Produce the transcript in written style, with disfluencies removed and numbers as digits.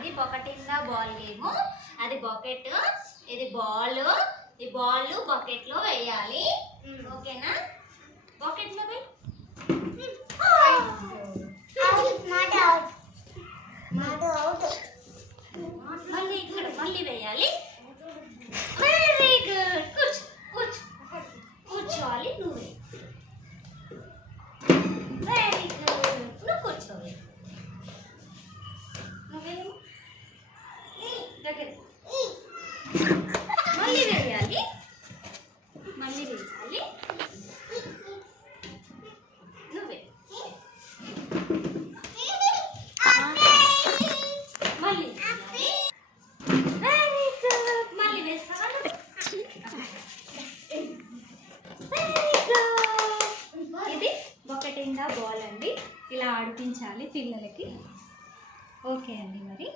ఇది bucket in the ball game. అది bucket, ఇది బాల్. ఈ బాల్ బకెట్ లో వేయాలి. ఓకేనా? బకెట్ లో వేయి. మళ్ళీ ఇక్కడ మళ్ళీ వేయాలి. Very good. కూర్చో కూర్చో కూర్చోవాలి నువ్వే. Very good. నువ్వు కూర్చోవాలి. నువ్వేమో దగ్గర మళ్ళీ వేయాలి. మళ్ళీ వేయాలి. నువ్వే మళ్ళీ వెరీ గుడ్. మళ్ళీ వేస్తావా? Very good. ఇది బకెట్ ఇన్ ద బాల్ అండి. ఇలా ఆడిపించాలి పిల్లలకి. ఓకే అండి మరి.